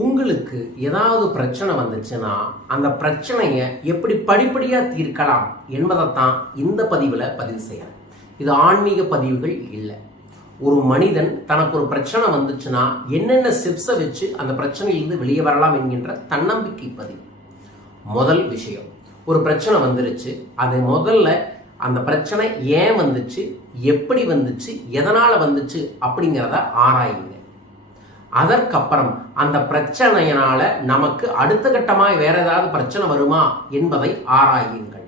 உங்களுக்கு ஏதாவது பிரச்சனை வந்துச்சுன்னா அந்த பிரச்சனையை எப்படி படிப்படியாக தீர்க்கலாம் என்பதைத்தான் இந்த பதிவில் பதிவு செய்கிறேன் இது ஆன்மீக பதிவுகள் இல்லை. ஒரு மனிதன் தனக்கு ஒரு பிரச்சனை வந்துச்சுன்னா என்னென்ன ஸ்டெப்ஸை வச்சு அந்த பிரச்சனையிலிருந்து வெளியே வரலாம் என்கின்ற தன்னம்பிக்கை பதிவு. முதல் விஷயம் ஒரு பிரச்சனை வந்துருச்சு. அது முதல்ல அந்த பிரச்சனை ஏன் வந்துச்சு எப்படி வந்துச்சு எதனால் வந்துச்சு அப்படிங்கிறத ஆராயுங்க. அதற்கப்புறம் அந்த பிரச்சனையினால நமக்கு அடுத்த கட்டமாக வேற ஏதாவது பிரச்சனை வருமா என்பதை ஆராயுங்கள்.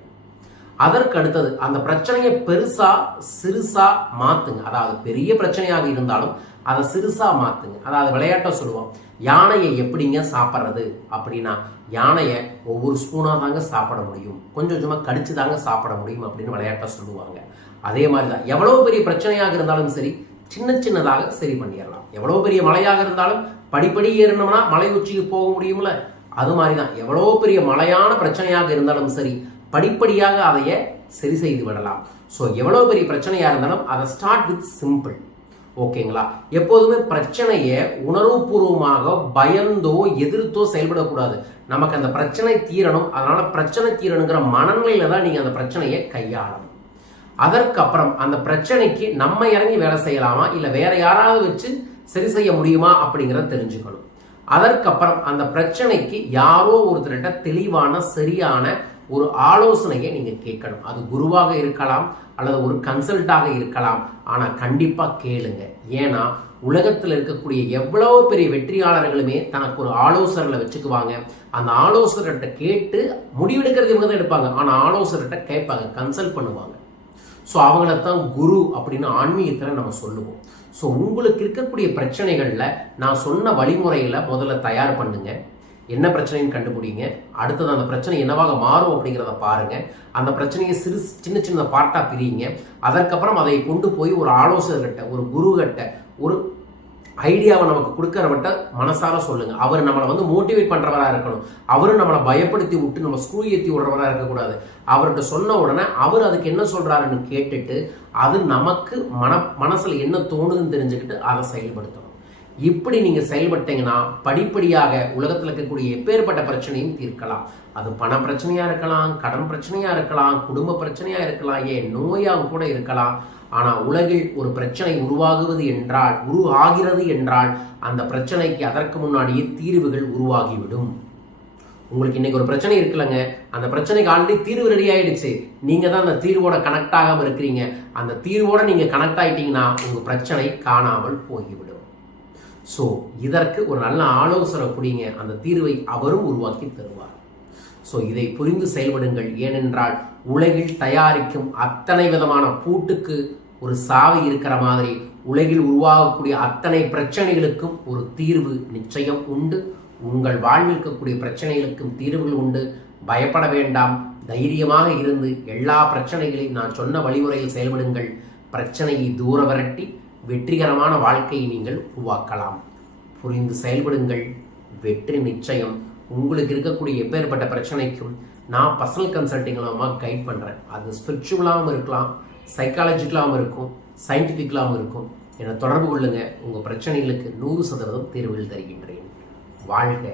அதற்கு அடுத்தது அந்த பிரச்சனையை பெருசா சிறுசா மாத்துங்க. அதாவது பெரிய பிரச்சனையாக இருந்தாலும் அதை சிறுசா மாத்துங்க. அதாவது விளையாட்ட சொல்லுவோம். யானையை எப்படிங்க சாப்பிட்றது? அப்படின்னா யானையை ஒவ்வொரு ஸ்பூனாக தாங்க சாப்பிட முடியும். கொஞ்சம் கொஞ்சமாக கடிச்சு தாங்க சாப்பிட முடியும் அப்படின்னு விளையாட்ட சொல்லுவாங்க. அதே மாதிரி தான் எவ்வளோ பெரிய பிரச்சனையாக இருந்தாலும் சரி சின்ன சின்னதாக சரி பண்ணிடலாம். எவ்வளோ பெரிய மலையாக இருந்தாலும் படிப்படி ஏறினோம்னா மலை உச்சிக்கு போக முடியும்ல? அது மாதிரி தான் எவ்வளோ பெரிய மலையான பிரச்சனையாக இருந்தாலும் சரி படிப்படியாக அதைய சரி செய்து விடலாம். ஸோ எவ்வளோ பெரிய பிரச்சனையாக இருந்தாலும் அதை ஸ்டார்ட் வித் சிம்பிள் ஓகேங்களா எப்போதுமே பிரச்சனையை உணர்வுபூர்வமாக பயந்தோ எதிர்த்தோ செயல்படக்கூடாது. நமக்கு அந்த பிரச்சனை தீரணும். அதனால பிரச்சனை தீரணுங்கிற மனநிலையில தான் நீங்கள் அந்த பிரச்சனையை கையாளணும். அதற்கப்புறம் அந்த பிரச்சனைக்கு நம்ம இறங்கி வேலை செய்யலாமா? இல்லை வேற யாராவது வச்சு சரி செய்ய முடியுமா? அப்படிங்கிறத தெரிஞ்சுக்கணும். அதற்கப்புறம் அந்த பிரச்சனைக்கு யாரோ ஒருத்தர்கிட்ட தெளிவான சரியான ஒரு ஆலோசனையை நீங்கள் கேட்கணும். அது குருவாக இருக்கலாம் அல்லது ஒரு கன்சல்ட்டாக இருக்கலாம். ஆனால் கண்டிப்பாக கேளுங்க. ஏன்னா உலகத்தில் இருக்கக்கூடிய எவ்வளவு பெரிய வெற்றியாளர்களுமே தனக்கு ஒரு ஆலோசகர்களை வச்சுக்குவாங்க. அந்த ஆலோசகர்கிட்ட கேட்டு முடிவெடுக்கிறது இவங்க தான் எடுப்பாங்க. ஆனால் ஆலோசகர்கிட்ட கேட்பாங்க கன்சல்ட் பண்ணுவாங்க. ஸோ அவங்கள தான் குரு அப்படின்னு ஆன்மீகத்தில் நம்ம சொல்லுவோம். ஸோ உங்களுக்கு இருக்கக்கூடிய பிரச்சனைகளில் நான் சொன்ன வழிமுறையில் முதல்ல தயார் பண்ணுங்க. என்ன பிரச்சனைன்னு கண்டுபிடிங்க. அடுத்தது அந்த பிரச்சனை என்னவாக மாறும் அப்படிங்கிறத பாருங்கள் அந்த பிரச்சனையை சிறு சின்ன சின்ன பார்ட்டாக பிரியுங்க. அதற்கப்புறம் அதை கொண்டு போய் ஒரு ஆலோசகர்கிட்ட ஒரு குருகிட்ட ஒரு ஐடியாவை நமக்கு கொடுக்கறவட்ட மனசார சொல்லுங்க. அவர் நம்மளை வந்து மோட்டிவேட் பண்ணுறவராக இருக்கணும். அவரும் நம்மளை பயப்படுத்தி விட்டு நம்ம ஸ்க்ரூ ஏற்றி விடுறவராக இருக்கக்கூடாது. அவர்கிட்ட சொன்ன உடனே அவர் அதுக்கு என்ன சொல்றாருன்னு கேட்டுட்டு அது நமக்கு மன மனசுல என்ன தோணுதுன்னு தெரிஞ்சுக்கிட்டு அதை செயல்படுத்தணும். இப்படி நீங்க செயல்பட்டீங்கன்னா படிப்படியாக உலகத்தில் இருக்கக்கூடிய எப்பேற்பட்ட பிரச்சனையும் தீர்க்கலாம். அது பண பிரச்சனையா இருக்கலாம் கடன் பிரச்சனையா இருக்கலாம் குடும்ப பிரச்சனையா இருக்கலாம் ஏன் நோயாக கூட இருக்கலாம். ஆனால் உலகில் ஒரு பிரச்சனை உருவாகுவது என்றால் உரு ஆகிறது என்றால் அந்த பிரச்சனைக்கு அதற்கு முன்னாடியே தீர்வுகள் உருவாகிவிடும். உங்களுக்கு இன்னைக்கு ஒரு பிரச்சனை இருக்குல்லங்க. அந்த பிரச்சனைக்கு ஆல்ரெடி தீர்வு ரெடி ஆயிடுச்சு. நீங்க தான் அந்த தீர்வோட கனெக்ட் ஆகாமல் இருக்கிறீங்க. அந்த தீர்வோட நீங்க கனெக்ட் ஆயிட்டீங்கன்னா உங்க பிரச்சனை காணாமல் போய்விடும். ஸோ இதற்கு ஒரு நல்ல ஆலோசனை குடிங்க. அந்த தீர்வை அவரும் உருவாக்கி தருவார். ஸோ இதை புரிந்து செயல்படுங்கள். ஏனென்றால் உலகில் தயாரிக்கும் அத்தனை விதமான பூட்டுக்கு ஒரு சாவி இருக்கிற மாதிரி உலகில் உருவாகக்கூடிய அத்தனை பிரச்சனைகளுக்கும் ஒரு தீர்வு நிச்சயம் உண்டு. உங்கள் வாழ்வில் இருக்கக்கூடிய பிரச்சனைகளுக்கும் தீர்வுகள் உண்டு. பயப்பட வேண்டாம். தைரியமாக இருந்து எல்லா பிரச்சனைகளையும் நான் சொன்ன வழிமுறையில் செயல்படுங்கள். பிரச்சனையை தூர விரட்டி வெற்றிகரமான வாழ்க்கையை நீங்கள் உருவாக்கலாம். புரிந்து செயல்படுங்கள். வெற்றி நிச்சயம். உங்களுக்கு இருக்கக்கூடிய எப்பேற்பட்ட பிரச்சனைக்கும் நான் பர்சனல் கன்சல்டிங் மூலமாக கைட் பண்ணுறேன் அது ஸ்பிரிச்சுவலாகவும் இருக்கலாம் சைக்காலஜிக்கலாகவும் இருக்கும் சயின்டிஃபிக்கலாகவும் இருக்கும். என்னை தொடர்பு கொள்ளுங்கள் உங்கள் பிரச்சனைகளுக்கு நூறு சதவீதம் தீர்வுகள் தருகின்றேன். வாழ்க.